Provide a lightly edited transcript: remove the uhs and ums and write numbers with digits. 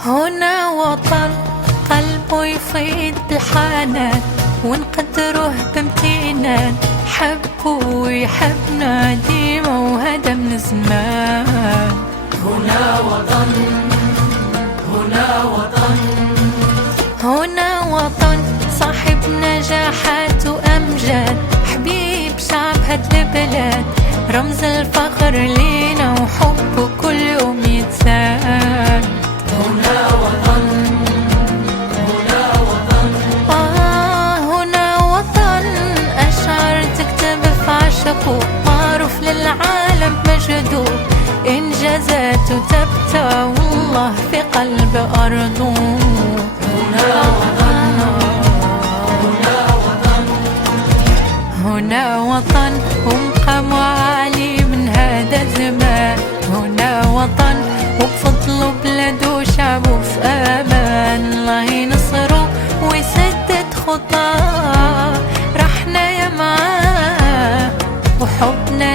هنا وطن قلبه يفيض بالحنان، ونقدره بامتنان، حبه ويحبنا ديما وهذا من زمان. هنا وطن، هنا وطن، هنا وطن صاحب نجاحات وأمجاد، حبيب شعب هاد البلاد، رمز الفخر لينا وحبه كل يوم يتزاد. هنا وطن، هنا وطن، هنا وطن أشعار تكتب في عشقه، معروف للعالم مجده، إنجازاته تبتع والله في قلب أرضه. هنا وطن، هنا وطن، هنا وطن ومقام عالي من هذا الزمان. هنا وطن وبفضله بلده وشعبه في أمان، الله ينصره ويسدد خطاه، رحنا يا معاه وحبنا